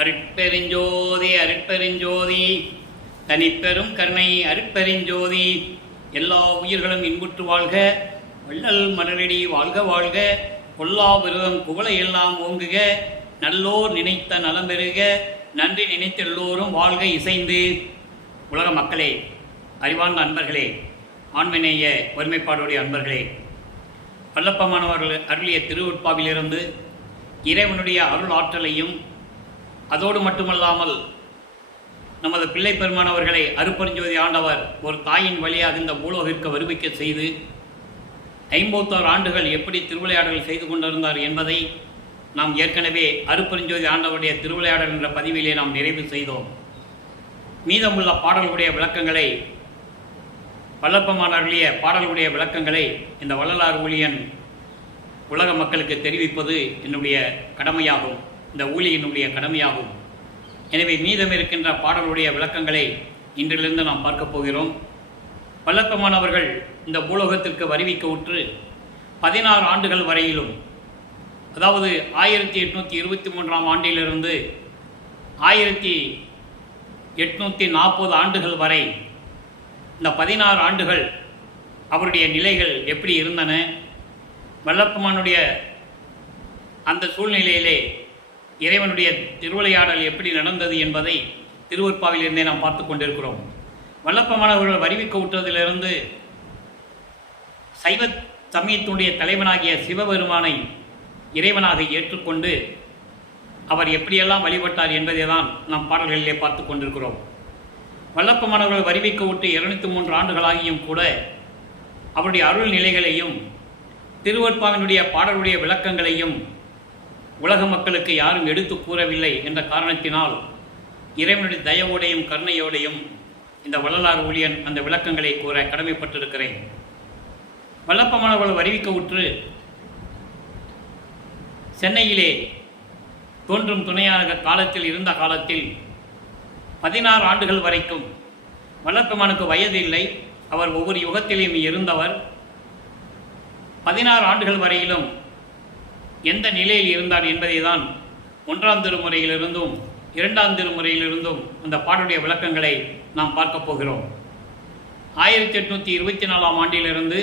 அருட்பெருஞ்சோதி அருட்பெருஞ்சோதி தனிப்பெரும் கருணை அருட்பெருஞ்சோதி. எல்லா உயிர்களும் இன்புற்று வாழ்க, வள்ளல் மலரடி வாழ்க வாழ்க, கொல்லா விரதம் குவளை எல்லாம் ஓங்குக, நல்லோர் நினைத்த நலம் பெறுக, நன்றி நினைத்த எல்லோரும் வாழ்க இசைந்து. உலக மக்களே, அறிவார்ந்த அன்பர்களே, ஆண்மநேய ஒருமைப்பாடுடைய அன்பர்களே, வல்லப்பமானவர்கள் அருளிய திருவுட்பாவிலிருந்து இறைவனுடைய அருள் ஆற்றலையும் அதோடு மட்டுமல்லாமல் நமது பிள்ளை பெருமானவர்களை அருப்பெருஞ்சோதி ஆண்டவர் ஒரு தாயின் வழியாக இந்த பூலோகிற்கு வருவிக்க செய்து 51 ஆண்டுகள் எப்படி திருவிளையாடல்கள் செய்து கொண்டிருந்தார் என்பதை நாம் ஏற்கனவே அருப்பெருஞ்சோதி ஆண்டவருடைய திருவிளையாடல் என்ற பதிவிலே நாம் நிறைவு செய்தோம். மீதமுள்ள பாடல்களுடைய விளக்கங்களை, வல்லப்பமானவர்களுடைய பாடல்களுடைய விளக்கங்களை இந்த வள்ளலார் ஊழியன் உலக மக்களுக்கு தெரிவிப்பது என்னுடைய கடமையாகும், இந்த ஊழியனுடைய கடமையாகும். எனவே மீதம் இருக்கின்ற பாடலுடைய விளக்கங்களை இன்றிலிருந்து நாம் பார்க்க போகிறோம். வல்லப்பமானவர்கள் இந்த பூலோகத்திற்கு வருவிக்க உற்று 16 ஆண்டுகள் வரையிலும், அதாவது 1823ஆம் ஆண்டிலிருந்து 1840 ஆண்டுகள் வரை, இந்த 16 ஆண்டுகள் அவருடைய நிலைகள் எப்படி இருந்தன, வல்லப்பமானுடைய அந்த சூழ்நிலையிலே இறைவனுடைய திருவிளையாடல் எப்படி நடந்தது என்பதை திருவற்பாவிலிருந்தே நாம் பார்த்து கொண்டிருக்கிறோம். வல்லப்பமானவர்கள் வருவிக்க விட்டதிலிருந்து சைவ சமயத்தினுடைய தலைவனாகிய சிவபெருமானை இறைவனாக ஏற்றுக்கொண்டு அவர் எப்படியெல்லாம் வழிபட்டார் என்பதை தான் நாம் பாடல்களிலே பார்த்து கொண்டிருக்கிறோம். வல்லப்பமானவர்கள் வருவிக்க விட்டு 203 ஆண்டுகளாகியும் கூட அவருடைய அருள் நிலைகளையும் திருவற்பாவினுடைய பாடலுடைய விளக்கங்களையும் உலக மக்களுக்கு யாரும் எடுத்து கூறவில்லை என்ற காரணத்தினால் இறைவனுடைய தயவோடையும் கருணையோடையும் இந்த வள்ளலார் ஊழியன் அந்த விளக்கங்களை கூற கடமைப்பட்டிருக்கிறேன். வல்லப்பமானவர்கள் வருவிக்க உற்று சென்னையிலே தோன்றும் துணையாக காலத்தில் இருந்த காலத்தில் 16 ஆண்டுகள் வரைக்கும் வல்லப்பமானுக்கு வயது இல்லை. அவர் ஒவ்வொரு யுகத்திலும் இருந்தவர். 16 ஆண்டுகள் வரையிலும் எந்த நிலையில் இருந்தார் என்பதை தான் 1ஆம் திருமுறையிலிருந்தும் 2ஆம் திருமுறையிலிருந்தும் அந்த பாடலுடைய விளக்கங்களை நாம் பார்க்க போகிறோம். 1824ஆம் ஆண்டிலிருந்து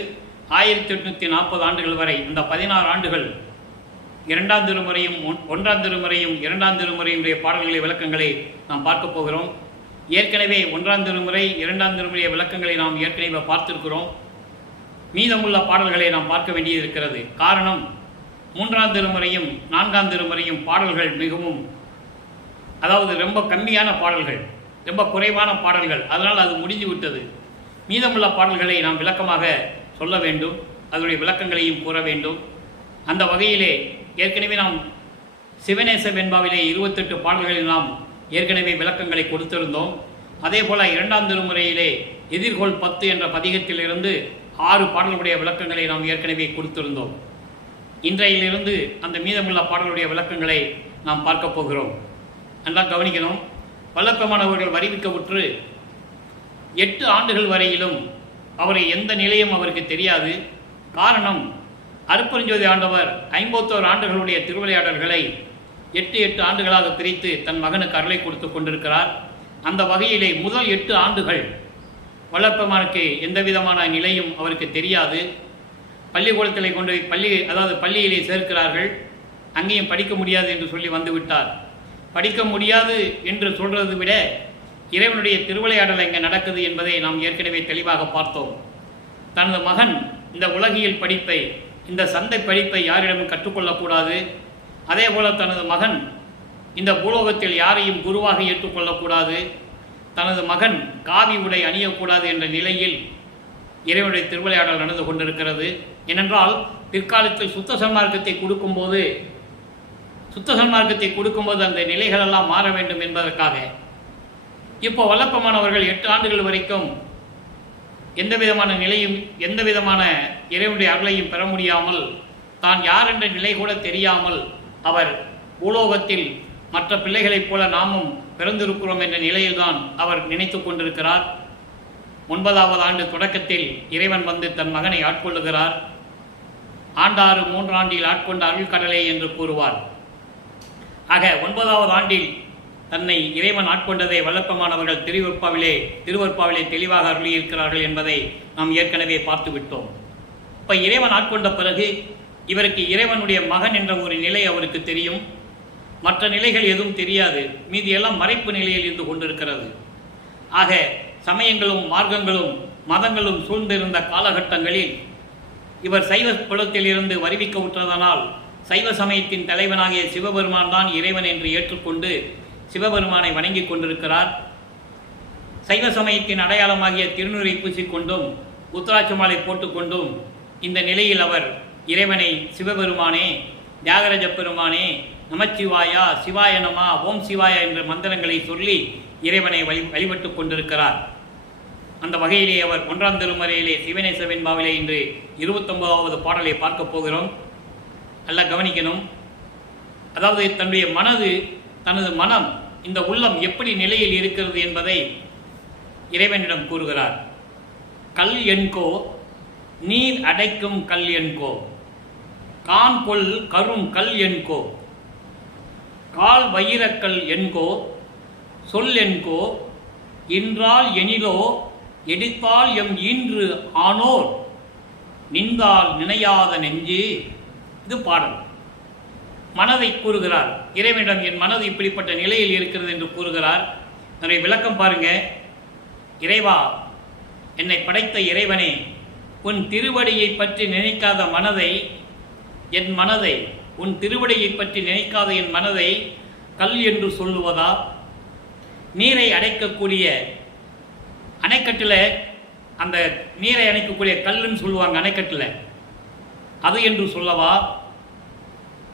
1840 ஆண்டுகள் வரை இந்த 16 ஆண்டுகள் 2ஆம் திருமுறையும் 1ஆம் திருமுறையும் 2ஆம் திருமுறையுடைய பாடல்களுடைய விளக்கங்களை நாம் பார்க்க போகிறோம். ஏற்கனவே 1ஆம் திருமுறை 2ஆம் திருமுறைய விளக்கங்களை நாம் ஏற்கனவே பார்த்திருக்கிறோம். மீதமுள்ள பாடல்களை நாம் பார்க்க வேண்டியது இருக்கிறது. காரணம், 3ஆம் திருமுறையும் 4ஆம் திருமுறையும் பாடல்கள் மிகவும், அதாவது ரொம்ப கம்மியான பாடல்கள், ரொம்ப குறைவான பாடல்கள். அதனால் அது முடிந்து விட்டது. மீதமுள்ள பாடல்களை நாம் விளக்கமாக சொல்ல வேண்டும், அதனுடைய விளக்கங்களையும் கூற வேண்டும். அந்த வகையிலே ஏற்கனவே நாம் சிவநேச வெண்பாவிலே 28 பாடல்களில் நாம் ஏற்கனவே விளக்கங்களை கொடுத்திருந்தோம். அதே போல் 2ஆம் திருமுறையிலே எதிர்கோள் 10 என்ற பதிகத்திலிருந்து 6 பாடல்களுடைய விளக்கங்களை நாம் ஏற்கனவே கொடுத்திருந்தோம். இன்றையிலிருந்து அந்த மீதமுள்ள பாடலுடைய விளக்கங்களை நாம் பார்க்க போகிறோம். நல்லா கவனிக்கணும். வல்லப்பமானவர்கள் வருவிக்க உற்று 8 ஆண்டுகள் வரையிலும் அவரை எந்த நிலையும் அவருக்கு தெரியாது. காரணம், அருப்பெருஞ்சோதி ஆண்டவர் 51 ஆண்டுகளுடைய திருவிளையாடல்களை 8 ஆண்டுகளாக பிரித்து தன் மகனுக்கு அருளை கொடுத்து கொண்டிருக்கிறார். அந்த வகையிலே முதல் 8 ஆண்டுகள் வல்லப்பமானுக்கு எந்த விதமான நிலையும் அவருக்கு தெரியாது. பள்ளிக்கூடத்தில் கொண்டு பள்ளியிலே சேர்க்கிறார்கள். அங்கேயும் படிக்க முடியாது என்று சொல்லி வந்துவிட்டார். படிக்க முடியாது என்று சொல்றதை விட இறைவனுடைய திருவிளையாடல் எங்கே நடக்குது என்பதை நாம் ஏற்கனவே தெளிவாக பார்த்தோம். தனது மகன் இந்த உலகியல் படிப்பை, இந்த சந்தை படிப்பை யாரிடமும் கற்றுக்கொள்ளக்கூடாது. அதே போல தனது மகன் இந்த பூலோகத்தில் யாரையும் குருவாக ஏற்றுக்கொள்ளக்கூடாது. தனது மகன் காவி உடை அணியக்கூடாது என்ற நிலையில் இறைவனுடைய திருவிளையாடல் நடந்து கொண்டிருக்கிறது. ஏனென்றால் பிற்காலத்தில் சுத்த சன்மார்க்கத்தை கொடுக்கும்போது அந்த நிலைகளெல்லாம் மாற வேண்டும் என்பதற்காக இப்போ வல்லப்பமானவர்கள் 8 ஆண்டுகள் வரைக்கும் எந்த விதமான நிலையும், எந்த விதமான இறைவனுடைய அருளையும் பெற முடியாமல், தான் யார் என்ற நிலை கூட தெரியாமல் அவர் பூலோகத்தில் மற்ற பிள்ளைகளைப் போல நாமும் பிறந்திருக்கிறோம் என்ற நிலையில்தான் அவர் நினைத்து கொண்டிருக்கிறார். 9ஆவது ஆண்டு தொடக்கத்தில் இறைவன் வந்து தன் மகனை ஆட்கொள்ளுகிறார். ஆண்டாறு 3 ஆண்டில் ஆட்கொண்ட அருள் கடலை என்று கூறுவார். ஆக 9வது ஆண்டில் தன்னை இறைவன் ஆட்கொண்டதை வல்லப்பமானவர்கள் திருவற்பாவிலே தெளிவாக அருளியிருக்கிறார்கள் என்பதை நாம் ஏற்கனவே பார்த்து விட்டோம். இப்போ இறைவன் ஆட்கொண்ட பிறகு இவருக்கு இறைவனுடைய மகன் என்ற ஒரு நிலை அவருக்கு தெரியும். மற்ற நிலைகள் எதுவும் தெரியாது. மீதியெல்லாம் மறைப்பு நிலையில் இருந்து கொண்டிருக்கிறது. ஆக சமயங்களும் மார்க்கங்களும் மதங்களும் சூழ்ந்திருந்த காலகட்டங்களில் இவர் சைவ குலத்திலிருந்து வருவிக்க உற்றதனால் சைவ சமயத்தின் தலைவனாகிய சிவபெருமான் தான் இறைவன் என்று ஏற்றுக்கொண்டு சிவபெருமானை வணங்கி கொண்டிருக்கிறார். சைவ சமயத்தின் அடையாளமாகிய திருநூரை பூசிக்கொண்டும் உத்தராட்ச மாலை போட்டுக்கொண்டும் இந்த நிலையில் அவர் இறைவனை சிவபெருமானே, தியாகராஜ பெருமானே, நமச்சிவாயா, சிவாய நமா, ஓம் சிவாயா என்ற மந்திரங்களை சொல்லி இறைவனை வழிபட்டு கொண்டிருக்கிறார். அந்த வகையிலே அவர் 1ஆம் திருமுறையிலே சிவனேச வெண்பாவிலே இன்று 29வது பாடலை பார்க்க போகிறோம். நல்லா கவனிக்கணும். அதாவது தனது மனம், இந்த உள்ளம் எப்படி நிலையில் இருக்கிறது என்பதை இறைவனிடம் கூறுகிறார். கல் என்கோ நீர் அடைக்கும் கல் என்கோ, கான் கொள் கரும் கல் என்கோ, கால் வைரக்கல் என்கோ, சொல் என்கோ, இன்றால் எனிலோ எடுத்தால் எம் ஈன்று ஆனோர் நின்றால் நினையாத நெஞ்சு. இது பாடல். மனதை கூறுகிறார். இறைவனிடம் என் மனது இப்படிப்பட்ட நிலையில் இருக்கிறது என்று கூறுகிறார். நிறைய விளக்கம் பாருங்க. இறைவா, என்னை படைத்த இறைவனே, உன் திருவடியை பற்றி நினைக்காத மனதை, என் மனதை, உன் திருவடியை பற்றி நினைக்காத என் மனதை கல் என்று சொல்லுவதா? நீரை அடைக்கக்கூடிய அணைக்கட்டில் அந்த நீரை அணைக்கக்கூடிய கல்லுன்னு சொல்லுவாங்க அணைக்கட்டில், அது என்று சொல்லவா?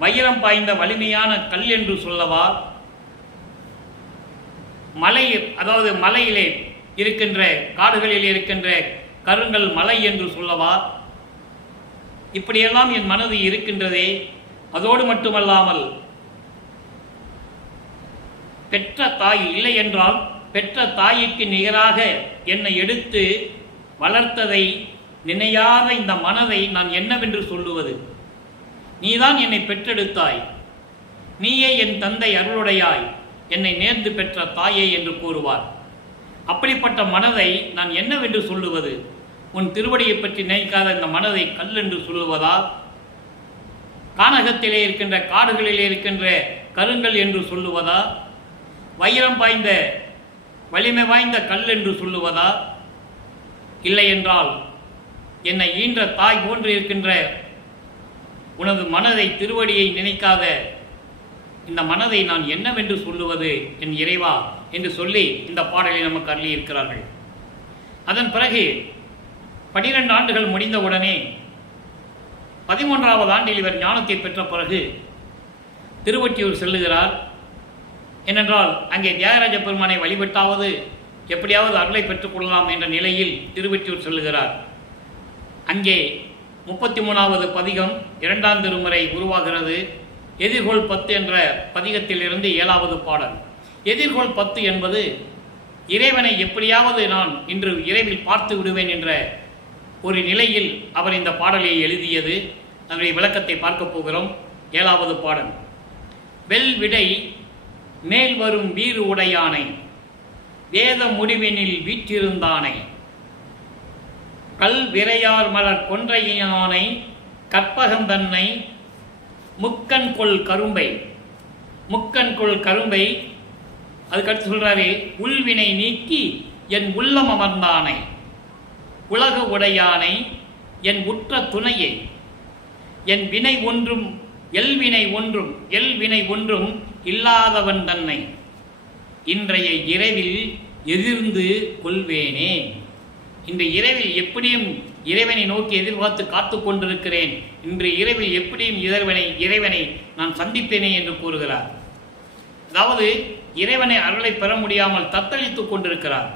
வைரம் பாய்ந்த வலிமையான கல் என்று சொல்லவா? அதாவது மலையிலே இருக்கின்ற, காடுகளில் இருக்கின்ற கருங்கல் மலை என்று சொல்லவா? இப்படியெல்லாம் என் மனது இருக்கின்றதே. அதோடு மட்டுமல்லாமல் பெற்ற தாய் இல்லை என்றால் பெற்ற தாய்க்கு நிகராக என்னை எடுத்து வளர்த்ததை நினையாத இந்த மனதை நான் என்னவென்று சொல்லுவது? நீதான் என்னை பெற்றெடுத்தாய், நீயே என் தந்தை அருளுடையாய், என்னை நேர்ந்து பெற்ற தாயே என்று கூறுவார். அப்படிப்பட்ட மனதை நான் என்னவென்று சொல்லுவது? உன் திருவடியை பற்றி நினைக்காத இந்த மனதை கல் என்று சொல்லுவதா? கானகத்திலே இருக்கின்ற, காடுகளிலே இருக்கின்ற கருங்கல் என்று சொல்லுவதா? வைரம் பாய்ந்த வலிமை வாய்ந்த கல் என்று சொல்லுவதா? இல்லை என்றால் என்னை ஈன்ற தாய் போன்று இருக்கின்ற உனது மனதை, திருவடியை நினைக்காத இந்த மனதை நான் என்னவென்று சொல்லுவது என் இறைவா என்று சொல்லி இந்த பாடலை நமக்கு அருளியிருக்கிறார்கள். அதன் பிறகு 12 ஆண்டுகள் முடிந்தவுடனே 13வது ஆண்டில் இவர் ஞானத்தை பெற்ற பிறகு திருவொற்றியூர் செல்லுகிறார். ஏனென்றால் அங்கே தியாகராஜ பெருமானை வழிபட்டாவது எப்படியாவது அருளை பெற்றுக்கொள்ளலாம் என்ற நிலையில் திருவொற்றியூர் செல்லுகிறார். அங்கே 33வது பதிகம் 2ஆம் திருமுறை உருவாகிறது. எதிர்கோள் 10 என்ற பதிகத்திலிருந்து 7வது பாடல். எதிர்கோள் 10 என்பது இறைவனை எப்படியாவது நான் இன்று இரவில் பார்த்து விடுவேன் என்ற ஒரு நிலையில் அவர் இந்த பாடலை எழுதியது. அதனுடைய விளக்கத்தை பார்க்க போகிறோம். 7வது பாடல். வெல் விடை மேல் வரும் வீறு உடையானை, வேத முடிவினில் வீற்றிருந்தானை, கல் விரையார் மலர் கொன்றையானை, கற்பகம் தன்னை, முக்கன் கொள் கரும்பை. முக்கன் கொள் கரும்பை அதுக்கடுத்து சொல்றாரு, உள்வினை நீக்கி என் உள்ளம் அமர்ந்தானை, உலக உடையானை, என் உற்ற துணையை, என் வினை ஒன்றும் எல்வினை ஒன்றும் இல்லாதவன் தன்னை, இன்றைய இரவில் எதிர்ந்து கொள்வேனே. இந்த இரவில் எப்படியும் இறைவனை நோக்கி எதிர்பார்த்து காத்து கொண்டிருக்கிறேன். இன்று இரவில் எப்படியும் இறைவனை நான் சந்திப்பேனே என்று கூறுகிறார். அதாவது இறைவனை அருளை பெற முடியாமல் தத்தளித்துக் கொண்டிருக்கிறார்.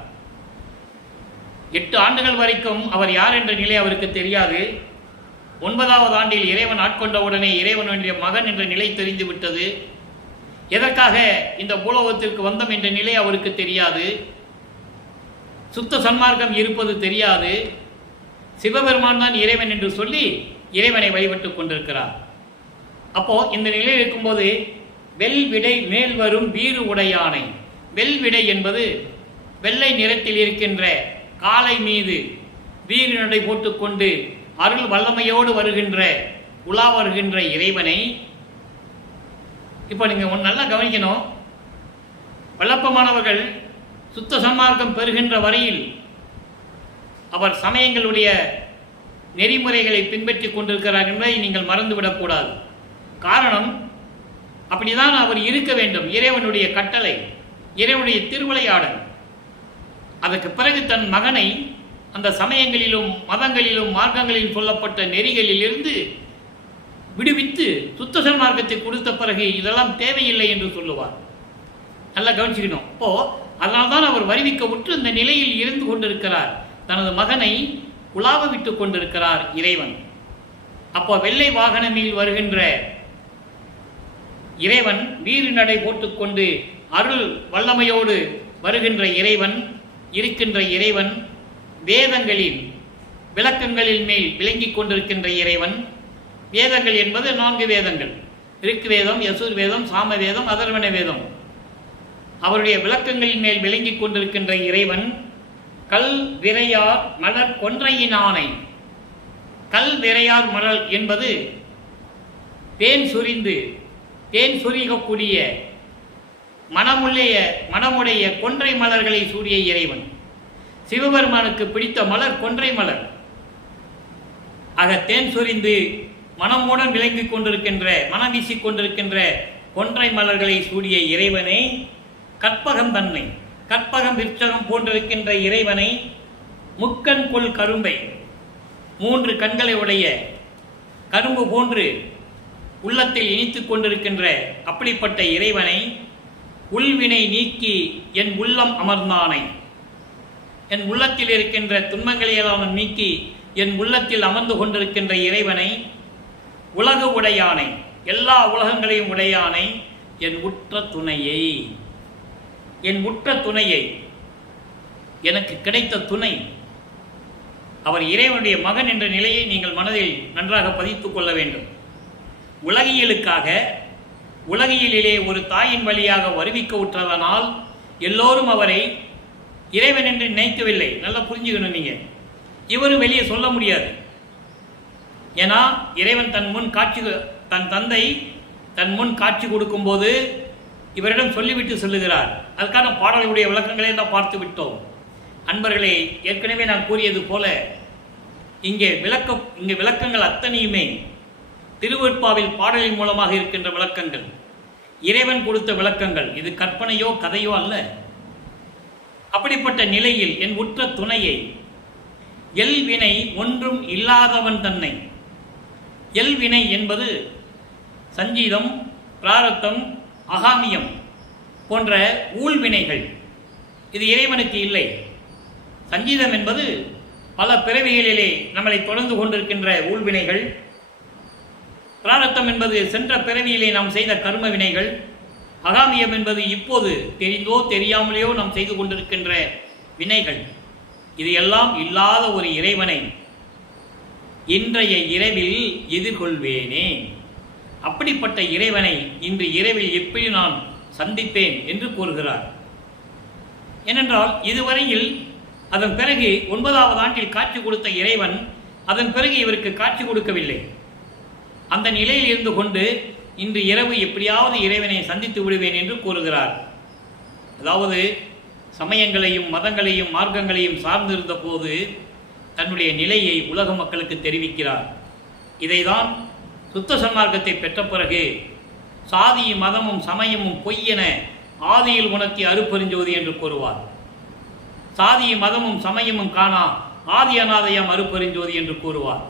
8 ஆண்டுகள் வரைக்கும் அவர் யார் என்ற நிலை அவருக்கு தெரியாது. 9வது ஆண்டில் இறைவன் ஆட்கொண்டவுடனே இறைவனுடைய மகன் என்ற நிலை தெரிந்துவிட்டது. எதற்காக இந்த பூலோகத்திற்கு வந்தோம் என்ற நிலை அவருக்கு தெரியாது. சுத்த சன்மார்க்கம் இருப்பது தெரியாது. சிவபெருமான் தான் இறைவன் என்று சொல்லி இறைவனை வழிபட்டு கொண்டிருக்கிறார். அப்போ இந்த நிலையில் இருக்கும்போது வெல்விடை மேல் வரும் வீறு உடையானை. வெல்விடை என்பது வெள்ளை நிறத்தில் இருக்கின்ற காளை மீது வீறு நடை போட்டுக்கொண்டு அருள் வல்லமையோடு வருகின்ற உலா வருகின்ற இறைவனை. இப்போ நீங்கள் நல்லா கவனிக்கணும். வல்லப்பமானவர்கள் சுத்த சன்மார்க்கம் பெறுகின்ற வரையில் அவர் சமயங்களுடைய நெறிமுறைகளை பின்பற்றி கொண்டிருக்கிறார் என்பதை நீங்கள் மறந்துவிடக்கூடாது. காரணம், அப்படிதான் அவர் இருக்க வேண்டும். இறைவனுடைய கட்டளை, இறைவனுடைய திருவிளையாடல். அதற்கு பிறகு தன் மகனை அந்த சமயங்களிலும் மதங்களிலும் மார்க்கங்களிலும் சொல்லப்பட்ட நெறிகளில் இருந்து விடுவித்து சுத்த சன்மார்க்கத்தை கொடுத்த பிறகு இதெல்லாம் தேவையில்லை என்று சொல்லுவார். நல்லா கவனிச்சுக்கணும். அப்போ அதனால்தான் அவர் வருவிக்க உற்று இந்த நிலையில் இருந்து கொண்டிருக்கிறார். தனது மகனை உலாவ விட்டு கொண்டிருக்கிறார் இறைவன். அப்போ வெள்ளை வாகனமில் வருகின்ற இறைவன் வீறு நடை போட்டுக்கொண்டு அருள் வல்லமையோடு வருகின்ற இறைவன், இருக்கின்ற இறைவன், வேதங்களில் விளக்கங்களின் மேல் விளங்கிக் கொண்டிருக்கின்ற இறைவன். வேதங்கள் என்பது 4 வேதங்கள்: ரிக் வேதம், யசுர் வேதம், சாம வேதம், அதர்வண வேதம். அவருடைய விளக்கங்களின் மேல் விளங்கிக் கொண்டிருக்கின்ற இறைவன் கல் விரையார் மலர் கொன்றையினானை. கல் விரையார் மலர் என்பது தேன் சொரிகக்கூடிய மனமுடைய கொன்றை மலர்களை சூடிய இறைவன். சிவபெருமானுக்கு பிடித்த மலர் கொன்றை மலர். ஆக தேன் சொரிந்து மனமுடன் விளங்கிக் கொண்டிருக்கின்ற, மனம் வீசிக் கொண்டிருக்கின்ற கொன்றை மலர்களை சூடிய இறைவனை, கற்பகம் தன்னை, கற்பகம் விருட்சகம் போன்றிருக்கின்ற இறைவனை, முக்கண் கொள் கரும்பை, 3 கண்களை உடைய கரும்பு போன்று உள்ளத்தில் இனித்துக் கொண்டிருக்கின்ற அப்படிப்பட்ட இறைவனை, உள்வினை நீக்கி என் உள்ளம் அமர்ந்தானை, என் உள்ளத்தில் இருக்கின்ற துன்பங்களையெல்லாம் நீக்கி என் உள்ளத்தில் அமர்ந்து கொண்டிருக்கின்ற இறைவனை, உலக உடையானை, எல்லா உலகங்களையும் உடையானை, என் உற்ற துணையை, என் உற்ற துணையை, எனக்கு கிடைத்த துணை. அவர் இறைவனுடைய மகன் என்ற நிலையை நீங்கள் மனதில் நன்றாக பதித்துக் கொள்ள வேண்டும். உலகியலுக்காக உலகியலிலே ஒரு தாயின் வழியாக வருவிக்க உற்றதனால் எல்லோரும் அவரை இறைவன் என்று நினைக்கவில்லை. நல்லா புரிஞ்சுக்கணும். நீங்கள் இவரும் வெளியே சொல்ல முடியாது. ஏன்னா இறைவன் தன் தந்தை தன் முன் காட்சி கொடுக்கும்போது இவரிடம் சொல்லிவிட்டு சொல்லுகிறார். அதுக்கான பாடலுடைய விளக்கங்களை தான் பார்த்து விட்டோம். அன்பர்களே, ஏற்கனவே நான் கூறியது போல இங்கே விளக்கங்கள் அத்தனையுமே திருவெட்பாவில் பாடலின் மூலமாக இருக்கின்ற விளக்கங்கள், இறைவன் கொடுத்த விளக்கங்கள். இது கற்பனையோ கதையோ அல்ல. அப்படிப்பட்ட நிலையில் என் உற்ற துணையை, எல்வினை ஒன்றும் இல்லாதவன் தன்னை. எல்வினை என்பது சஞ்சீதம், பிராரத்தம், அகாமியம் போன்ற ஊழ்வினைகள். இது இறைவனுக்கு இல்லை. சஞ்சீதம் என்பது பல பிறவிகளிலே நம்மளை தொடர்ந்து கொண்டிருக்கின்ற ஊழ்வினைகள். பிராரத்தம் என்பது சென்ற பிறவியிலே நாம் செய்த கர்ம வினைகள். அகாமியம் என்பது இப்போது தெரிந்தோ தெரியாமலேயோ நாம் செய்து கொண்டிருக்கின்ற வினைகள். இது எல்லாம் இல்லாத ஒரு இறைவனை இன்றைய இரவில் எதிர்கொள்வேனே. அப்படிப்பட்ட இறைவனை இன்று இரவில் எப்படி நான் சந்திப்பேன் என்று கூறுகிறார். ஏனென்றால் இதுவரையில் அதன் பிறகு 9வது ஆண்டில் காட்சி கொடுத்த இறைவன் அதன் பிறகு இவருக்கு காட்சி கொடுக்கவில்லை. அந்த நிலையில் இருந்து கொண்டு இன்று இரவு எப்படியாவது இறைவனை சந்தித்து விடுவேன் என்று கூறுகிறார். அதாவது சமயங்களையும் மதங்களையும் மார்க்கங்களையும் சார்ந்திருந்த போது தன்னுடைய நிலையை உலக மக்களுக்கு தெரிவிக்கிறார். இதைதான் சுத்த சன்மார்க்கத்தை பெற்ற பிறகு சாதியும் மதமும் சமயமும் பொய்யென ஆதியில் உணர்த்தி அருப்பெருஞ்சோதி என்று கூறுவார். சாதியும் மதமும் சமயமும் காணா ஆதி அநாதையாம் அருப்பெருஞ்சோதி என்று கூறுவார்.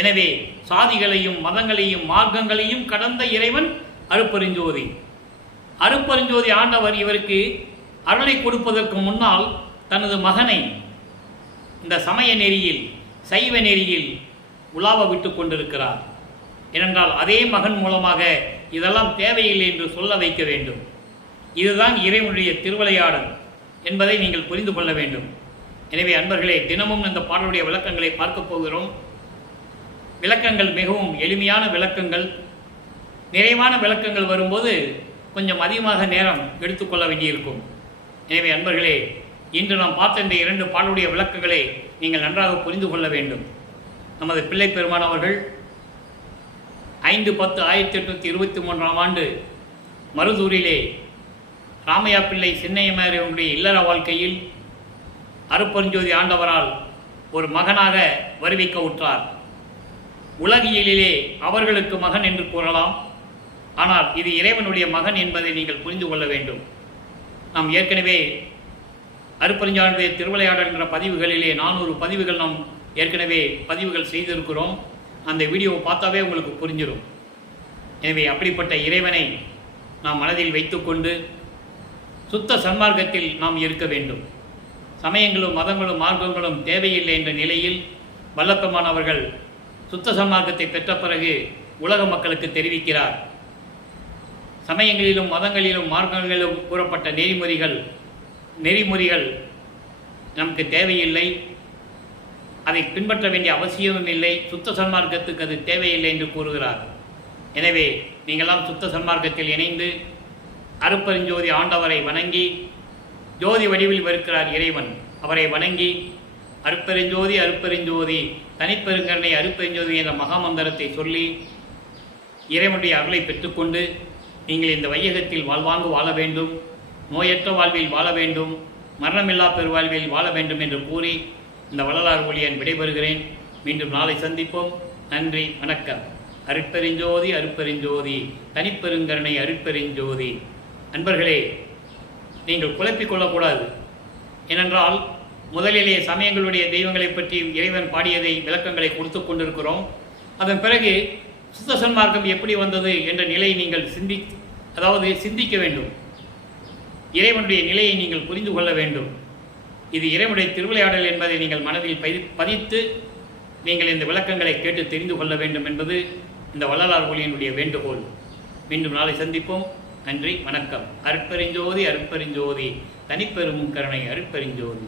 எனவே சாதிகளையும் மதங்களையும் மார்க்கங்களையும் கடந்த இறைவன் அருப்பெருஞ்சோதி. அருப்பெருஞ்சோதி ஆண்டவர் இவருக்கு அருளை கொடுப்பதற்கு முன்னால் தனது மகனை இந்த சமய நெறியில், சைவ நெறியில் உலாவ விட்டு கொண்டிருக்கிறார். ஏனென்றால் அதே மகன் மூலமாக இதெல்லாம் தேவையில்லை என்று சொல்ல வைக்க வேண்டும். இதுதான் இறைவனுடைய திருவிளையாடல் என்பதை நீங்கள் புரிந்து கொள்ள வேண்டும். எனவே அன்பர்களே, தினமும் இந்த பாடலுடைய விளக்கங்களை பார்க்க போகிறோம். விளக்கங்கள் மிகவும் எளிமையான விளக்கங்கள். நிறைவான விளக்கங்கள் வரும்போது கொஞ்சம் அதிகமாக நேரம் எடுத்துக்கொள்ள வேண்டியிருக்கும். எனவே அன்பர்களே, இன்று நாம் பார்த்த இந்த 2 பாடலுடைய விளக்கங்களை நீங்கள் நன்றாக புரிந்து கொள்ள வேண்டும். நமது பிள்ளை பெருமான் அவர்கள் 5/10/1823 ஆண்டு மருதூரிலே ராமையா பிள்ளை சின்னையம்மையாருடைய இல்லற வாழ்க்கையில் அருட்பெருஞ்சோதி ஆண்டவரால் ஒரு மகனாக வருவிக்க உற்றார். உலகியலிலே அவர்களுக்கு மகன் என்று கூறலாம், ஆனால் இது இறைவனுடைய மகன் என்பதை நீங்கள் புரிந்து கொள்ள வேண்டும். நாம் ஏற்கனவே அருட்பெருஞ்சானுடைய திருவிளையாடல் என்ற பதிவுகளிலே 400 பதிவுகள் நாம் ஏற்கனவே பதிவுகள் செய்திருக்கிறோம். அந்த வீடியோவை பார்த்தாவே உங்களுக்கு புரிஞ்சிடும். எனவே அப்படிப்பட்ட இறைவனை நாம் மனதில் வைத்துக்கொண்டு சுத்த சன்மார்க்கத்தில் நாம் இருக்க வேண்டும். சமயங்களும் மதங்களும் மார்க்கங்களும் தேவையில்லை என்ற நிலையில் வல்லப்பெருமான் அவர்கள் சுத்த சன்மார்க்கத்தை பெற்ற பிறகு உலக மக்களுக்கு தெரிவிக்கிறார். சமயங்களிலும் மதங்களிலும் மார்க்கங்களிலும் கூறப்பட்ட நெறிமுறைகள் நமக்கு தேவையில்லை, அதை பின்பற்ற வேண்டிய அவசியமும் இல்லை, சுத்த சன்மார்க்கத்துக்கு அது தேவையில்லை என்று கூறுகிறார். எனவே நீங்களாம் சுத்த சன்மார்க்கத்தில் இணைந்து அருட்பெருஞ்சோதி ஆண்டவரை வணங்கி, ஜோதி வடிவில் வருகிறார் இறைவன், அவரை வணங்கி அருட்பெருஞ்சோதி அருட்பெருஞ்சோதி தனிப்பெருங்கருணை அருட்பெருஞ்சோதி என்ற மகாமந்திரத்தை சொல்லி இறைவனுடைய அருளை பெற்றுக்கொண்டு நீங்கள் இந்த வையகத்தில் வாழ்வாங்கு வாழ வேண்டும், நோயற்ற வாழ்வில் வாழ வேண்டும், மரணமில்லா பெருவாழ்வில் வாழ வேண்டும் என்று கூறி இந்த வள்ளலார் ஒளியன் விடைபெறுகிறேன். மீண்டும் நாளை சந்திப்போம். நன்றி, வணக்கம். அருட்பெருஞ்சோதி அருட்பெருஞ்சோதி தனிப்பெருங்கருணை அருட்பெருஞ்சோதி. அன்பர்களே, நீங்கள் குழப்பிக் கொள்ளக்கூடாது. ஏனென்றால் முதலிலே சமயங்களுடைய தெய்வங்களை பற்றி இறைவன் பாடியதை விளக்கங்களை கொடுத்து கொண்டிருக்கிறோம். அதன் பிறகு சுத்த சன்மார்க்கம் எப்படி வந்தது என்ற நிலையை நீங்கள் சிந்திக்க வேண்டும். இறைவனுடைய நிலையை நீங்கள் புரிந்து கொள்ள வேண்டும். இது இறைவனுடைய திருவிளையாடல் என்பதை நீங்கள் மனதில் பதித்து நீங்கள் இந்த விளக்கங்களை கேட்டு தெரிந்து கொள்ள வேண்டும் என்பது இந்த வள்ளலார் ஒளியினுடைய வேண்டுகோள். மீண்டும் நாளை சந்திப்போம். நன்றி, வணக்கம். அருட்பெருஞ்சோதி அருட்பெருஞ்சோதி தனிப்பெரும் கருணை அருட்பெருஞ்சோதி.